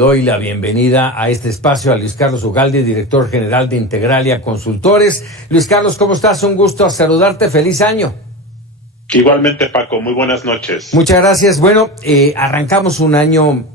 Doy la bienvenida a este espacio a Luis Carlos Ugalde, director general de Integralia Consultores. Luis Carlos, ¿cómo estás? Un gusto saludarte. ¡Feliz año! Igualmente, Paco. Muy buenas noches. Muchas gracias. Bueno, arrancamos un año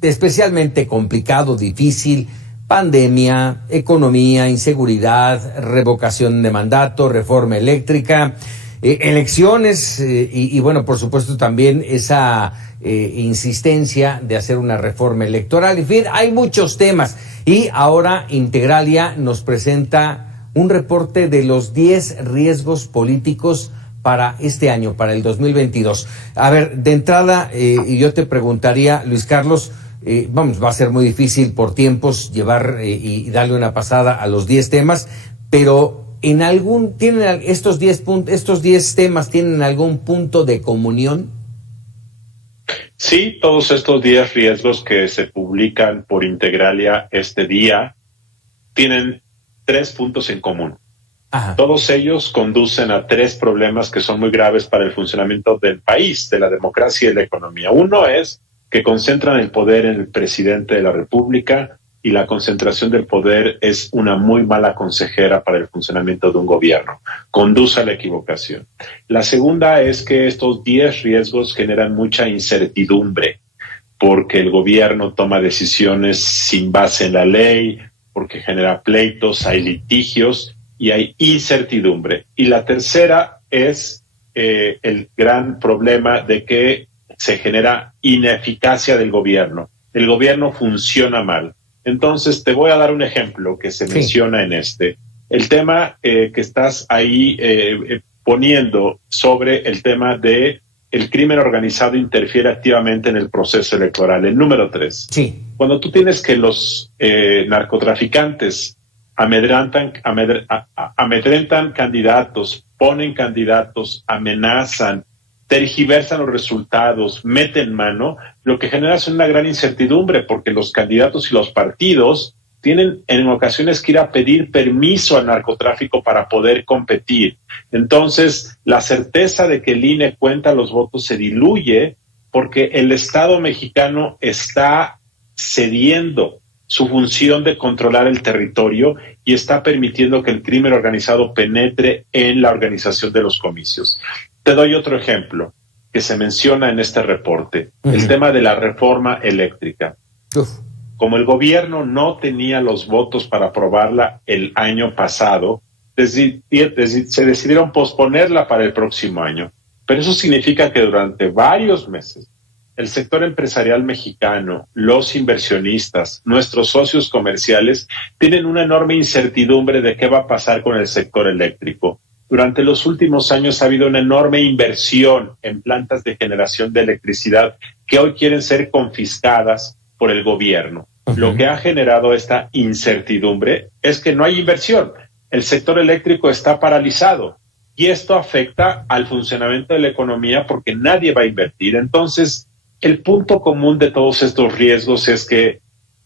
especialmente complicado, difícil. Pandemia, economía, inseguridad, revocación de mandato, reforma eléctrica, elecciones y bueno, por supuesto también esa insistencia de hacer una reforma electoral. En fin, hay muchos temas y ahora Integralia nos presenta un reporte de los 10 riesgos políticos para este año, para el 2022. A ver, de entrada, yo te preguntaría, Luis Carlos, va a ser muy difícil por tiempos llevar y darle una pasada a los 10 temas, pero ¿tienen estos 10 temas tienen algún punto de comunión? Sí, todos estos 10 riesgos que se publican por Integralia este día tienen 3 puntos en común. Ajá. Todos ellos conducen a 3 problemas que son muy graves para el funcionamiento del país, de la democracia y de la economía. Uno es que concentran el poder en el presidente de la República, y la concentración del poder es una muy mala consejera para el funcionamiento de un gobierno. Conduce a la equivocación. La segunda es que estos 10 riesgos generan mucha incertidumbre, porque el gobierno toma decisiones sin base en la ley, porque genera pleitos, hay litigios y hay incertidumbre. Y la tercera es el gran problema de que se genera ineficacia del gobierno. El gobierno funciona mal. Entonces, te voy a dar un ejemplo que se menciona en el tema que estás ahí poniendo sobre el tema de el crimen organizado interfiere activamente en el proceso electoral. El número 3. Sí. Cuando tú tienes que los narcotraficantes amedrentan candidatos, ponen candidatos, amenazan, tergiversan los resultados, meten mano, lo que genera es una gran incertidumbre porque los candidatos y los partidos tienen en ocasiones que ir a pedir permiso al narcotráfico para poder competir. Entonces, la certeza de que el INE cuenta los votos se diluye porque el Estado mexicano está cediendo su función de controlar el territorio y está permitiendo que el crimen organizado penetre en la organización de los comicios. Te doy otro ejemplo que se menciona en este reporte, el tema de la reforma eléctrica. Como el gobierno no tenía los votos para aprobarla el año pasado, se decidieron posponerla para el próximo año. Pero eso significa que durante varios meses el sector empresarial mexicano, los inversionistas, nuestros socios comerciales, tienen una enorme incertidumbre de qué va a pasar con el sector eléctrico. Durante los últimos años ha habido una enorme inversión en plantas de generación de electricidad que hoy quieren ser confiscadas por el gobierno. Lo que ha generado esta incertidumbre es que no hay inversión. El sector eléctrico está paralizado y esto afecta al funcionamiento de la economía porque nadie va a invertir. Entonces, el punto común de todos estos riesgos es que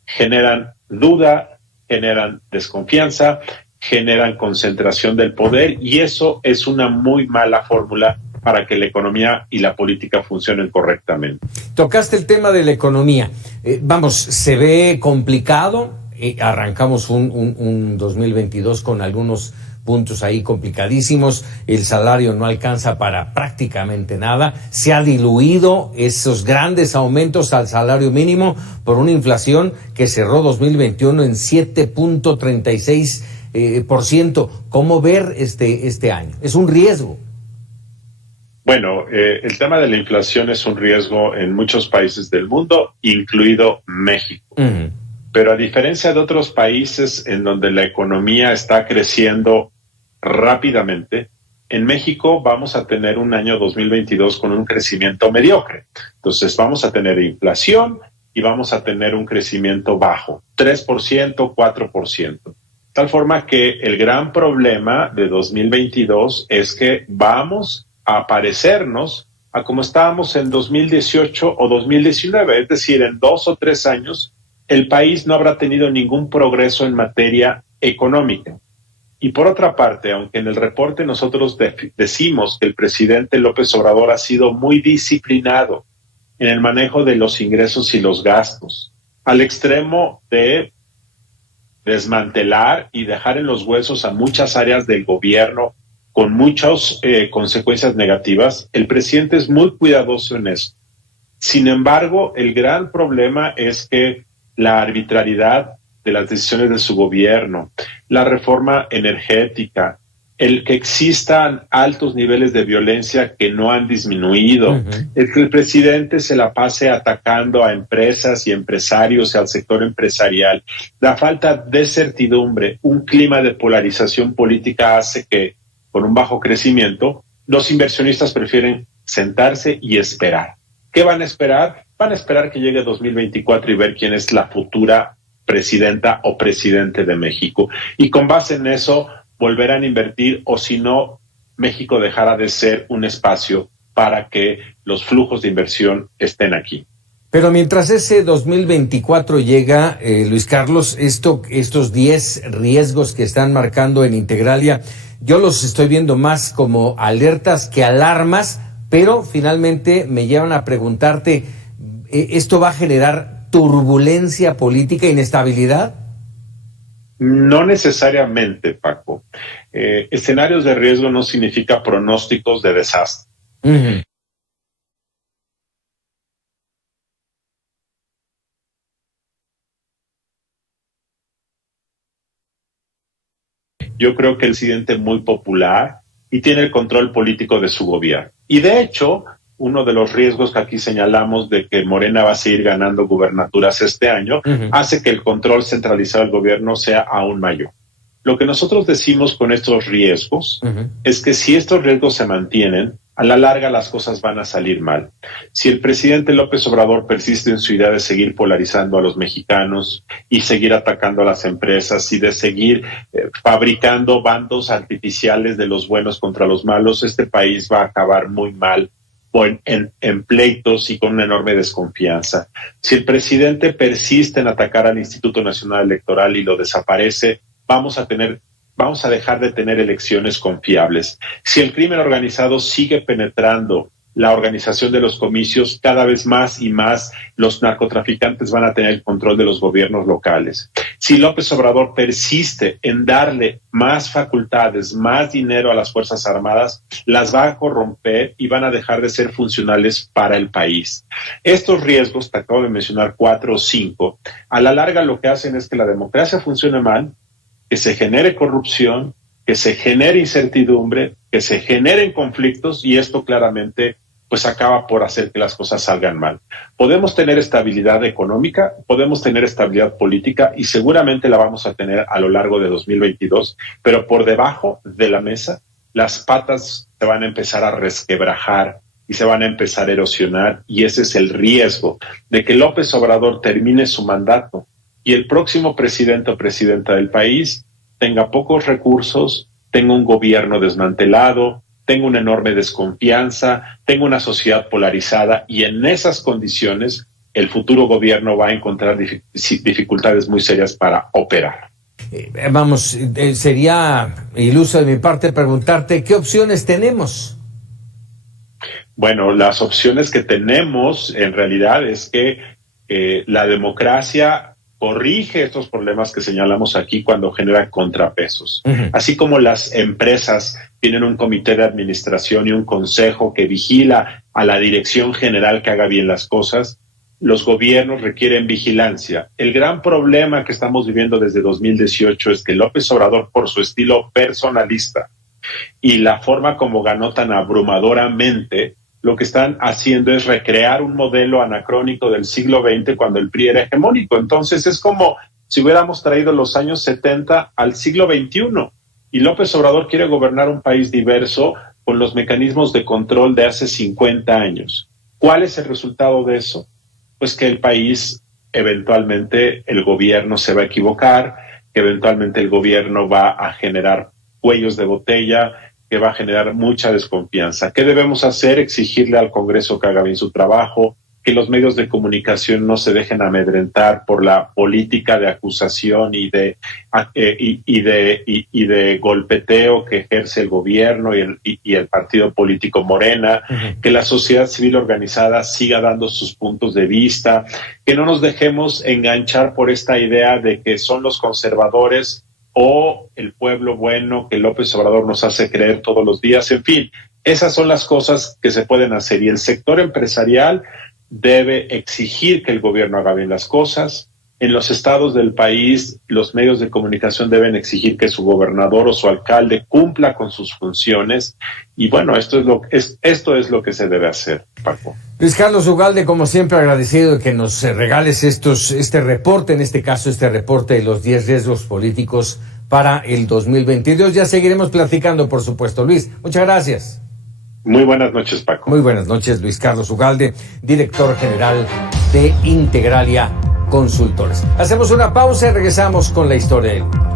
generan duda, generan desconfianza, generan concentración del poder y eso es una muy mala fórmula para que la economía y la política funcionen correctamente. Tocaste el tema de la economía. Se ve complicado. Arrancamos un 2022 con algunos puntos ahí complicadísimos. El salario no alcanza para prácticamente nada. Se ha diluido esos grandes aumentos al salario mínimo por una inflación que cerró 2021 en 7.36%. ¿Cómo ver este año? Es un riesgo. Bueno, el tema de la inflación es un riesgo en muchos países del mundo, incluido México. Uh-huh. Pero a diferencia de otros países en donde la economía está creciendo rápidamente, en México vamos a tener un año 2022 con un crecimiento mediocre. Entonces vamos a tener inflación y vamos a tener un crecimiento bajo, 3%, 4%. Tal forma que el gran problema de 2022 es que vamos a parecernos a como estábamos en 2018 o 2019, es decir, en 2 o 3 años el país no habrá tenido ningún progreso en materia económica. Y por otra parte, aunque en el reporte nosotros decimos que el presidente López Obrador ha sido muy disciplinado en el manejo de los ingresos y los gastos, al extremo de desmantelar y dejar en los huesos a muchas áreas del gobierno con muchas consecuencias negativas. El presidente es muy cuidadoso en eso. Sin embargo, el gran problema es que la arbitrariedad de las decisiones de su gobierno, la reforma energética, el que existan altos niveles de violencia que no han disminuido, el que el presidente se la pase atacando a empresas y empresarios y al sector empresarial, la falta de certidumbre, un clima de polarización política hace que, con un bajo crecimiento, los inversionistas prefieren sentarse y esperar. ¿Qué van a esperar? Van a esperar que llegue 2024 y ver quién es la futura presidenta o presidente de México. Y con base en eso volverán a invertir, o si no, México dejará de ser un espacio para que los flujos de inversión estén aquí. Pero mientras ese 2024 llega, Luis Carlos, estos 10 riesgos que están marcando en Integralia, yo los estoy viendo más como alertas que alarmas, pero finalmente me llevan a preguntarte, ¿esto va a generar turbulencia política, inestabilidad? No necesariamente, Paco. Escenarios de riesgo no significa pronósticos de desastre. Uh-huh. Yo creo que el presidente es muy popular y tiene el control político de su gobierno. Y de hecho, uno de los riesgos que aquí señalamos de que Morena va a seguir ganando gubernaturas este año, hace que el control centralizado del gobierno sea aún mayor. Lo que nosotros decimos con estos riesgos es que si estos riesgos se mantienen, a la larga las cosas van a salir mal. Si el presidente López Obrador persiste en su idea de seguir polarizando a los mexicanos y seguir atacando a las empresas y de seguir fabricando bandos artificiales de los buenos contra los malos, este país va a acabar muy mal en pleitos y con una enorme desconfianza. Si el presidente persiste en atacar al Instituto Nacional Electoral y lo desaparece, vamos a dejar de tener elecciones confiables. Si el crimen organizado sigue penetrando la organización de los comicios, cada vez más y más los narcotraficantes van a tener el control de los gobiernos locales. Si López Obrador persiste en darle más facultades, más dinero a las Fuerzas Armadas, las va a corromper y van a dejar de ser funcionales para el país. Estos riesgos, te acabo de mencionar 4 o 5, a la larga lo que hacen es que la democracia funcione mal, que se genere corrupción, que se genere incertidumbre, que se generen conflictos, y esto claramente pues acaba por hacer que las cosas salgan mal. Podemos tener estabilidad económica, podemos tener estabilidad política y seguramente la vamos a tener a lo largo de 2022, pero por debajo de la mesa las patas se van a empezar a resquebrajar y se van a empezar a erosionar, y ese es el riesgo de que López Obrador termine su mandato y el próximo presidente o presidenta del país tenga pocos recursos, tenga un gobierno desmantelado, tenga una enorme desconfianza, tenga una sociedad polarizada, y en esas condiciones el futuro gobierno va a encontrar dificultades muy serias para operar. Sería iluso de mi parte preguntarte, ¿qué opciones tenemos? Bueno, las opciones que tenemos en realidad es que la democracia corrige estos problemas que señalamos aquí cuando genera contrapesos. Así como las empresas tienen un comité de administración y un consejo que vigila a la dirección general que haga bien las cosas, los gobiernos requieren vigilancia. El gran problema que estamos viviendo desde 2018 es que López Obrador, por su estilo personalista y la forma como ganó tan abrumadoramente, lo que están haciendo es recrear un modelo anacrónico del siglo XX cuando el PRI era hegemónico. Entonces es como si hubiéramos traído los años 70 al siglo XXI. Y López Obrador quiere gobernar un país diverso con los mecanismos de control de hace 50 años. ¿Cuál es el resultado de eso? Pues que el país, eventualmente el gobierno se va a equivocar, que eventualmente el gobierno va a generar cuellos de botella, que va a generar mucha desconfianza. ¿Qué debemos hacer? Exigirle al Congreso que haga bien su trabajo, que los medios de comunicación no se dejen amedrentar por la política de acusación y de golpeteo que ejerce el gobierno y el partido político Morena, que la sociedad civil organizada siga dando sus puntos de vista, que no nos dejemos enganchar por esta idea de que son los conservadores o el pueblo bueno que López Obrador nos hace creer todos los días. En fin, esas son las cosas que se pueden hacer, y el sector empresarial debe exigir que el gobierno haga bien las cosas. En los estados del país, los medios de comunicación deben exigir que su gobernador o su alcalde cumpla con sus funciones. Y bueno, esto es lo que se debe hacer, Paco. Luis Carlos Ugalde, como siempre, agradecido de que nos regales este reporte, en este caso este reporte de los 10 riesgos políticos para el 2022. Ya seguiremos platicando, por supuesto. Luis, muchas gracias. Muy buenas noches, Paco. Muy buenas noches, Luis Carlos Ugalde, director general de Integralia Consultores. Hacemos una pausa y regresamos con la historia del mundo.